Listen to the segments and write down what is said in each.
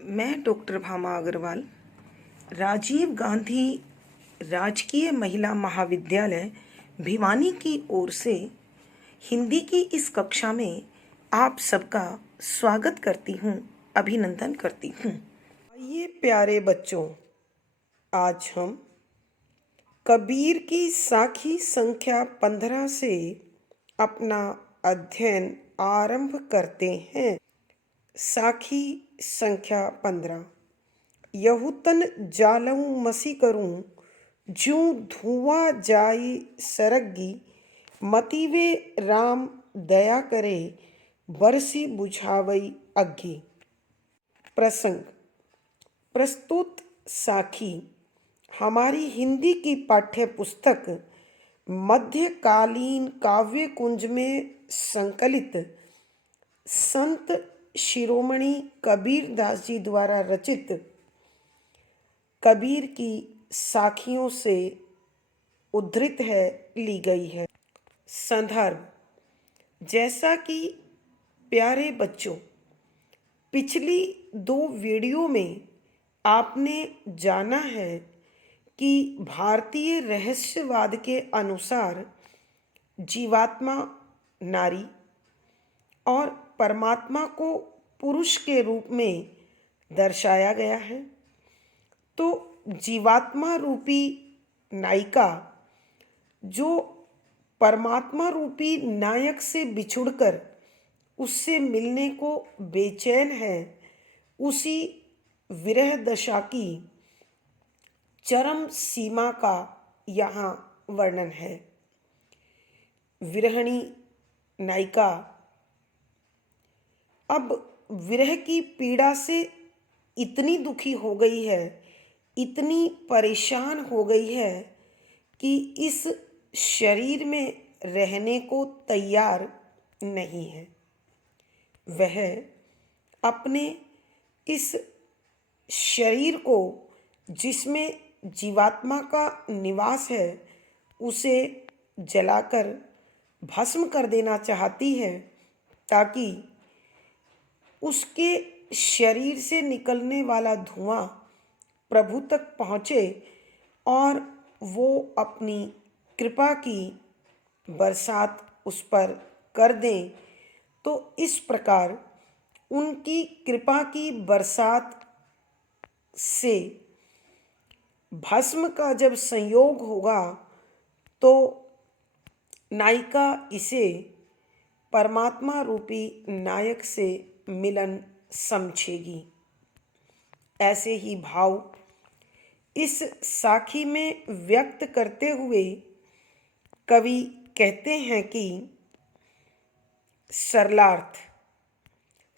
मैं डॉक्टर भामा अग्रवाल राजीव गांधी राजकीय महिला महाविद्यालय भिवानी की ओर से हिंदी की इस कक्षा में आप सबका स्वागत करती हूँ, अभिनंदन करती हूँ। आइए प्यारे बच्चों, आज हम कबीर की साखी संख्या 15 से अपना अध्ययन आरंभ करते हैं। साखी संख्या 15। यहुतन जालऊं मसी करूं, जूं धुआं जाई सरगी, मतिवे राम दया करे, बरसी बुझावई अग्गी। प्रसंग। प्रस्तुत साखी हमारी हिंदी की पाठ्य पुस्तक मध्यकालीन काव्य कुंज में संकलित संत शिरोमणि कबीर दास जी द्वारा रचित कबीर की साखियों से उद्धृत है, ली गई है। संदर्भ। जैसा कि प्यारे बच्चों, पिछली 2 वीडियो में आपने जाना है कि भारतीय रहस्यवाद के अनुसार जीवात्मा नारी और परमात्मा को पुरुष के रूप में दर्शाया गया है। तो जीवात्मा रूपी नायिका जो परमात्मा रूपी नायक से बिछुड़कर उससे मिलने को बेचैन है, उसी विरह दशा की चरम सीमा का यहाँ वर्णन है। विरहिणी नायिका अब विरह की पीड़ा से इतनी दुखी हो गई है, इतनी परेशान हो गई है कि इस शरीर में रहने को तैयार नहीं है। वह अपने इस शरीर को, जिसमें जीवात्मा का निवास है, उसे जलाकर भस्म कर देना चाहती है, ताकि उसके शरीर से निकलने वाला धुआं प्रभु तक पहुँचे और वो अपनी कृपा की बरसात उस पर कर दें। तो इस प्रकार उनकी कृपा की बरसात से भस्म का जब संयोग होगा, तो नायिका इसे परमात्मा रूपी नायक से मिलन समझेगी। ऐसे ही भाव इस साखी में व्यक्त करते हुए कवि कहते हैं कि सरलार्थ।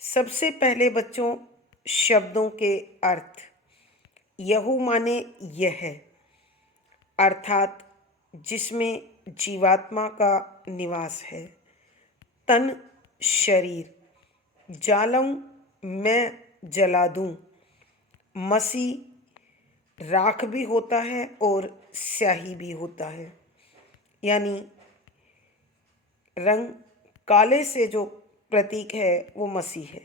सबसे पहले बच्चों, शब्दों के अर्थ। यहू माने यह है, अर्थात जिसमें जीवात्मा का निवास है। तन शरीर। जालऊं मैं जला दूं। मसी राख भी होता है और स्याही भी होता है, यानी रंग काले से जो प्रतीक है वो मसी है।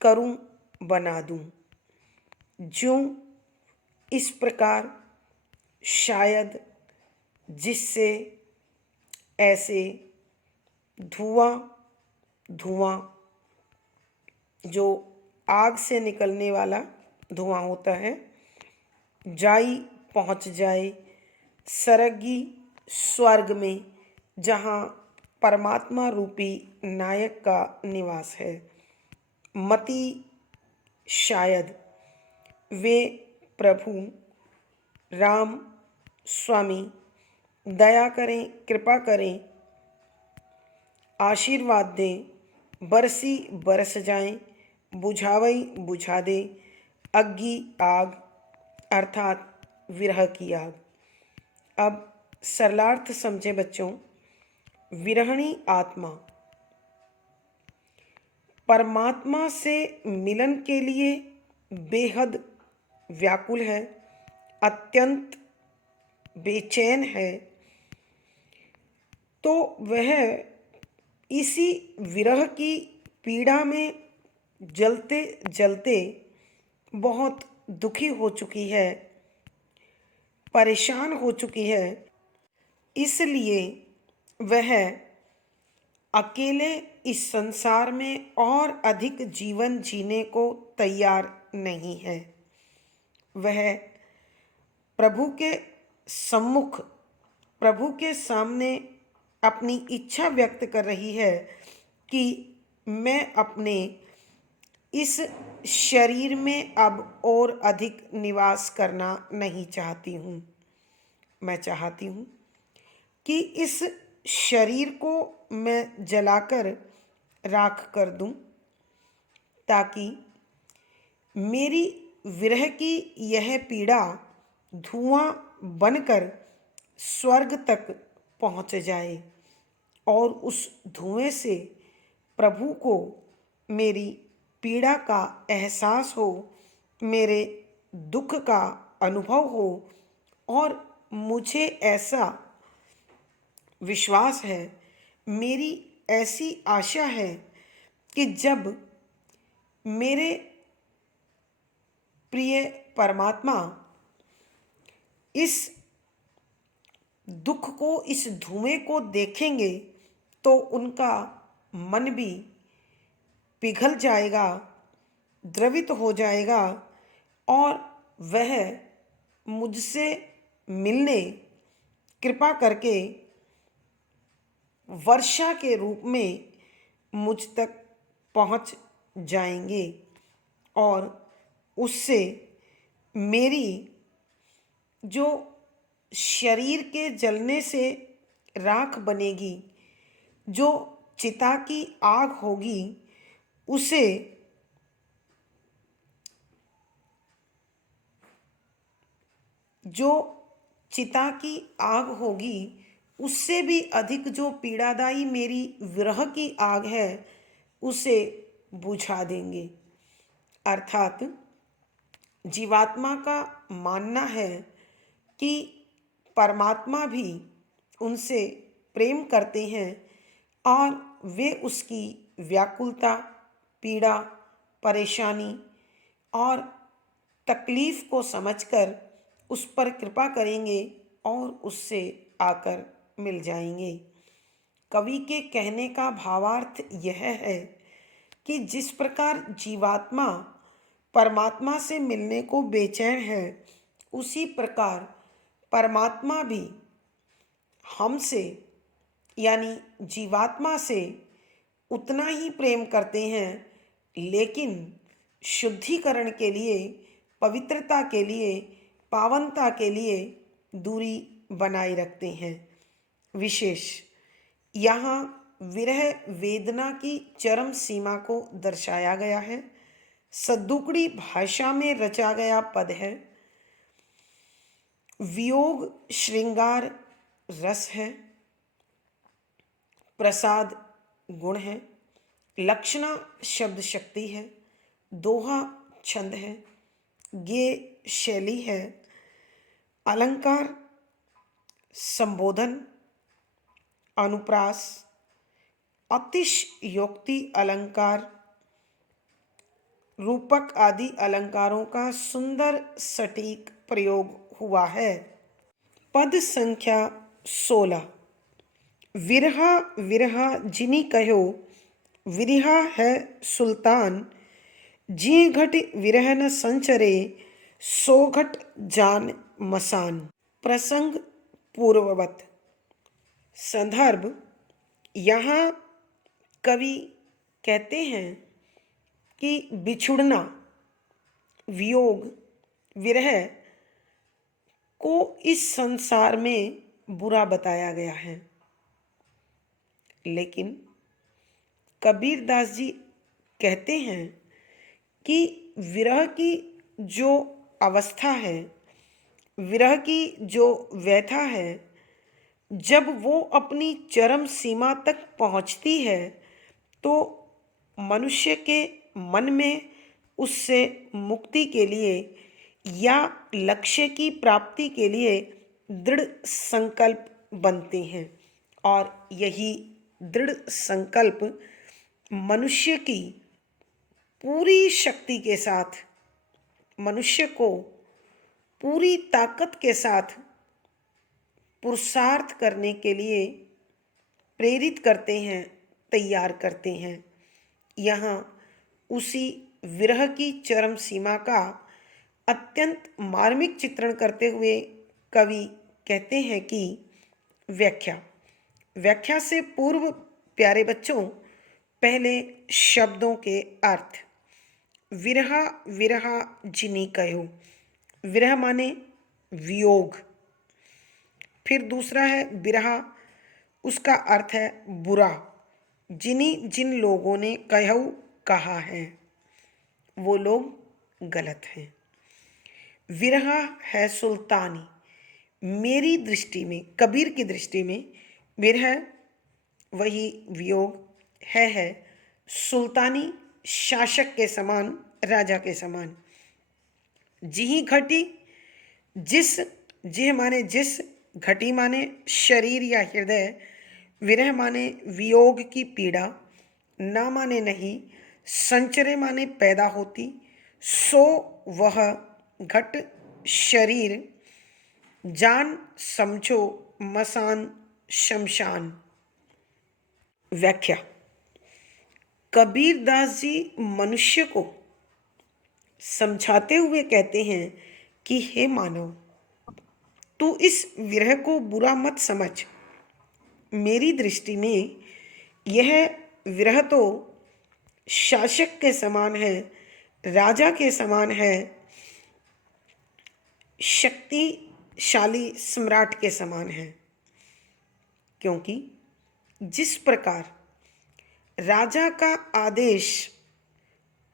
करूं बना दूं। ज्यों इस प्रकार, शायद जिससे, ऐसे। धुआं धुआं जो आग से निकलने वाला धुआं होता है। जाई पहुँच जाए। सरगी स्वर्ग में, जहाँ परमात्मा रूपी नायक का निवास है। मति शायद, वे प्रभु राम स्वामी दया करें, कृपा करें, आशीर्वाद दें। बरसी बरस जाएं, बुझावई बुझा दे। अग्गी आग, अर्थात विरह की आग। अब सरलार्थ समझे बच्चों। विरहिणी आत्मा परमात्मा से मिलन के लिए बेहद व्याकुल है, अत्यंत बेचैन है। तो वह इसी विरह की पीड़ा में जलते जलते बहुत दुखी हो चुकी है, परेशान हो चुकी है, इसलिए वह अकेले इस संसार में और अधिक जीवन जीने को तैयार नहीं है। वह प्रभु के सम्मुख, प्रभु के सामने अपनी इच्छा व्यक्त कर रही है कि मैं अपने इस शरीर में अब और अधिक निवास करना नहीं चाहती हूँ। मैं चाहती हूँ कि इस शरीर को मैं जलाकर राख कर दूं, ताकि मेरी विरह की यह पीड़ा धुआं बनकर स्वर्ग तक पहुंच जाए और उस धुएं से प्रभु को मेरी पीड़ा का एहसास हो, मेरे दुख का अनुभव हो। और मुझे ऐसा विश्वास है, मेरी ऐसी आशा है कि जब मेरे प्रिय परमात्मा इस दुख को, इस धुएं को देखेंगे तो उनका मन भी पिघल जाएगा, द्रवित हो जाएगा और वह मुझसे मिलने कृपा करके वर्षा के रूप में मुझ तक पहुंच जाएंगे और उससे मेरी जो शरीर के जलने से राख बनेगी, जो चिता की आग होगी, उसे जो चिता की आग होगी उससे भी अधिक जो पीड़ादायी मेरी विरह की आग है उसे बुझा देंगे। अर्थात जीवात्मा का मानना है कि परमात्मा भी उनसे प्रेम करते हैं और वे उसकी व्याकुलता, पीड़ा, परेशानी और तकलीफ़ को समझकर उस पर कृपा करेंगे और उससे आकर मिल जाएंगे। कवि के कहने का भावार्थ यह है कि जिस प्रकार जीवात्मा परमात्मा से मिलने को बेचैन है, उसी प्रकार परमात्मा भी हमसे यानी जीवात्मा से उतना ही प्रेम करते हैं, लेकिन शुद्धिकरण के लिए, पवित्रता के लिए, पावनता के लिए दूरी बनाए रखते हैं। विशेष यहाँ विरह वेदना की चरम सीमा को दर्शाया गया है। सद्दुकड़ी भाषा में रचा गया पद है। वियोग श्रृंगार रस है, प्रसाद गुण है, लक्षणा शब्द शक्ति है, दोहा छंद है, गेय शैली है, अलंकार संबोधन, अनुप्रास, अतिशयोक्ति अलंकार, रूपक आदि अलंकारों का सुंदर सटीक प्रयोग हुआ है। पद संख्या 16। विरहा विरहा जिनी कहो, विरहा है सुल्तान, जी घट विरह न संचरे, सो घट जान मसान। प्रसंग पूर्ववत। संदर्भ, यहाँ कवि कहते हैं कि बिछुड़ना, वियोग, विरह को इस संसार में बुरा बताया गया है, लेकिन कबीरदास जी कहते हैं कि विरह की जो अवस्था है, विरह की जो व्यथा है, जब वो अपनी चरम सीमा तक पहुंचती है तो मनुष्य के मन में उससे मुक्ति के लिए या लक्ष्य की प्राप्ति के लिए दृढ़ संकल्प बनते हैं और यही दृढ़ संकल्प मनुष्य की पूरी शक्ति के साथ मनुष्य को पूरी ताकत के साथ पुरुषार्थ करने के लिए प्रेरित करते हैं, तैयार करते हैं। यहाँ उसी विरह की चरम सीमा का अत्यंत मार्मिक चित्रण करते हुए कवि कहते हैं कि व्याख्या व्याख्या से पूर्व प्यारे बच्चों, पहले शब्दों के अर्थ। विरहा विरहा जिनी कहो, विरह माने वियोग। फिर दूसरा है बिरहा, उसका अर्थ है बुरा। जिन लोगों ने कहू कहा है, वो लोग गलत हैं। विरहा है सुल्तानी। मेरी दृष्टि में, कबीर की दृष्टि में विरह वही वियोग है सुल्तानी, शासक के समान, राजा के समान। जिही घटी, जिस, जिह माने जिस, घटी माने शरीर या हृदय, विरह माने वियोग की पीड़ा, ना माने नहीं, संचरे माने पैदा होती, सो वह घट शरीर, जान समझो मसान शमशान। व्याख्या कबीर दास जी मनुष्य को समझाते हुए कहते हैं कि हे मानव, तू इस विरह को बुरा मत समझ। मेरी दृष्टि में यह विरह तो शासक के समान है, राजा के समान है, शक्तिशाली सम्राट के समान है। क्योंकि जिस प्रकार राजा का आदेश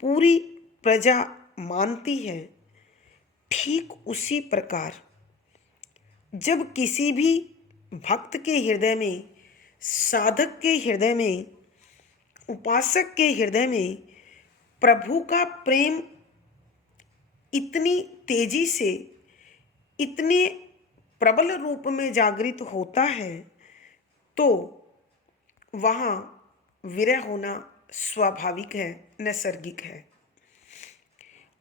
पूरी प्रजा मानती है, ठीक उसी प्रकार जब किसी भी भक्त के हृदय में, साधक के हृदय में, उपासक के हृदय में प्रभु का प्रेम इतनी तेजी से, इतने प्रबल रूप में जागृत होता है, तो वहाँ विरह होना स्वाभाविक है, नैसर्गिक है।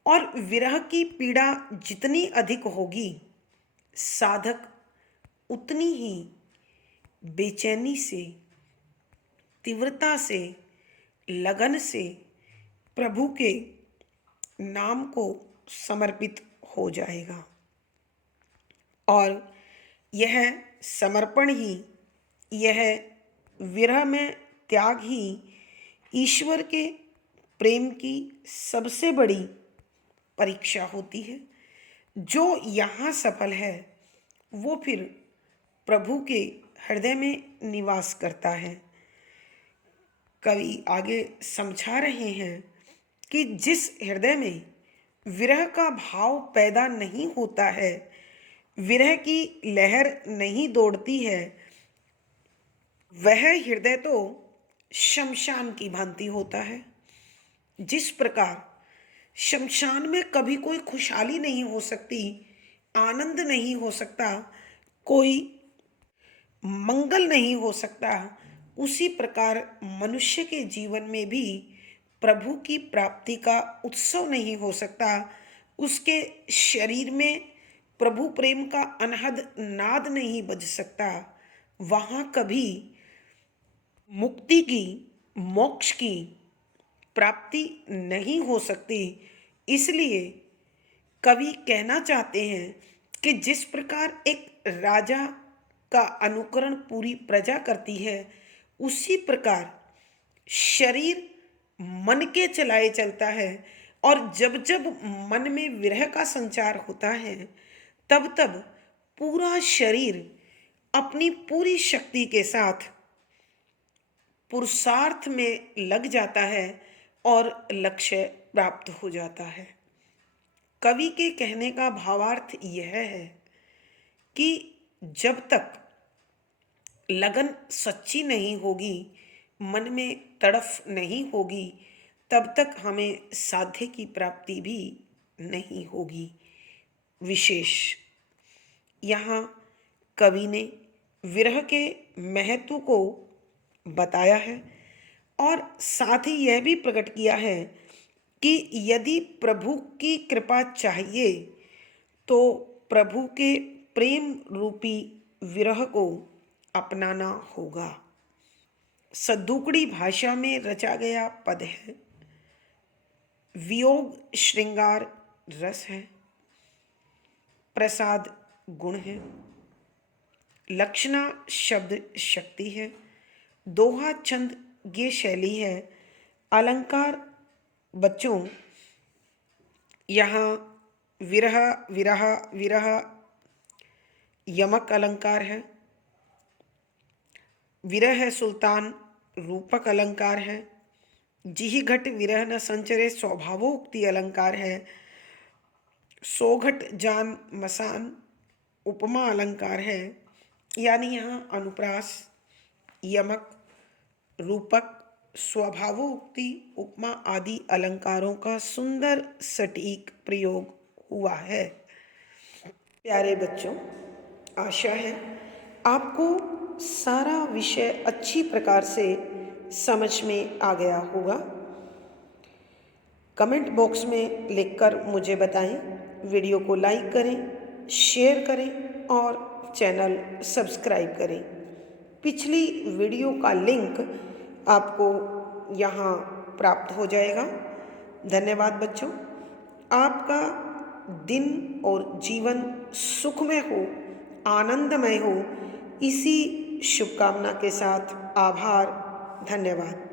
और विरह की पीड़ा जितनी अधिक होगी, साधक उतनी ही बेचैनी से, तीव्रता से, लगन से प्रभु के नाम को समर्पित हो जाएगा। और यह समर्पण ही, यह विरह में त्याग ही ईश्वर के प्रेम की सबसे बड़ी परीक्षा होती है। जो यहाँ सफल है, वो फिर प्रभु के हृदय में निवास करता है। कवि आगे समझा रहे हैं कि जिस हृदय में विरह का भाव पैदा नहीं होता है, विरह की लहर नहीं दौड़ती है, वह हृदय तो शमशान की भांति होता है। जिस प्रकार शमशान में कभी कोई खुशहाली नहीं हो सकती, आनंद नहीं हो सकता, कोई मंगल नहीं हो सकता, उसी प्रकार मनुष्य के जीवन में भी प्रभु की प्राप्ति का उत्सव नहीं हो सकता। उसके शरीर में प्रभु प्रेम का अनहद नाद नहीं बज सकता। वहाँ कभी मुक्ति की, मोक्ष की प्राप्ति नहीं हो सकती। इसलिए कवि कहना चाहते हैं कि जिस प्रकार एक राजा का अनुकरण पूरी प्रजा करती है, उसी प्रकार शरीर मन के चलाए चलता है। और जब जब मन में विरह का संचार होता है, तब तब पूरा शरीर अपनी पूरी शक्ति के साथ पुरुषार्थ में लग जाता है और लक्ष्य प्राप्त हो जाता है। कवि के कहने का भावार्थ यह है कि जब तक लगन सच्ची नहीं होगी, मन में तड़फ नहीं होगी, तब तक हमें साध्य की प्राप्ति भी नहीं होगी। विशेष यहाँ कवि ने विरह के महत्व को बताया है और साथ ही यह भी प्रकट किया है कि यदि प्रभु की कृपा चाहिए तो प्रभु के प्रेम रूपी विरह को अपनाना होगा। सद्दुकड़ी भाषा में रचा गया पद है, वियोग श्रृंगार रस है, प्रसाद गुण है, लक्षणा शब्द शक्ति है, दोहा छंद ये शैली है। अलंकार बच्चों यहाँ विरह विरह विरह यमक अलंकार है, विरह है सुल्तान रूपक अलंकार है, जिहि घट विरह न संचरे स्वभावोक्ति अलंकार है, सोघट जान मसान उपमा अलंकार है। यानी यहाँ अनुप्रास, यमक, रूपक, स्वभावोक्ति, उपमा आदि अलंकारों का सुंदर सटीक प्रयोग हुआ है। प्यारे बच्चों, आशा है आपको सारा विषय अच्छी प्रकार से समझ में आ गया होगा। कमेंट बॉक्स में लिखकर मुझे बताएं। वीडियो को लाइक करें, शेयर करें और चैनल सब्सक्राइब करें। पिछली वीडियो का लिंक आपको यहाँ प्राप्त हो जाएगा। धन्यवाद बच्चों। आपका दिन और जीवन सुखमय हो, आनंदमय हो, इसी शुभकामना के साथ आभार। धन्यवाद।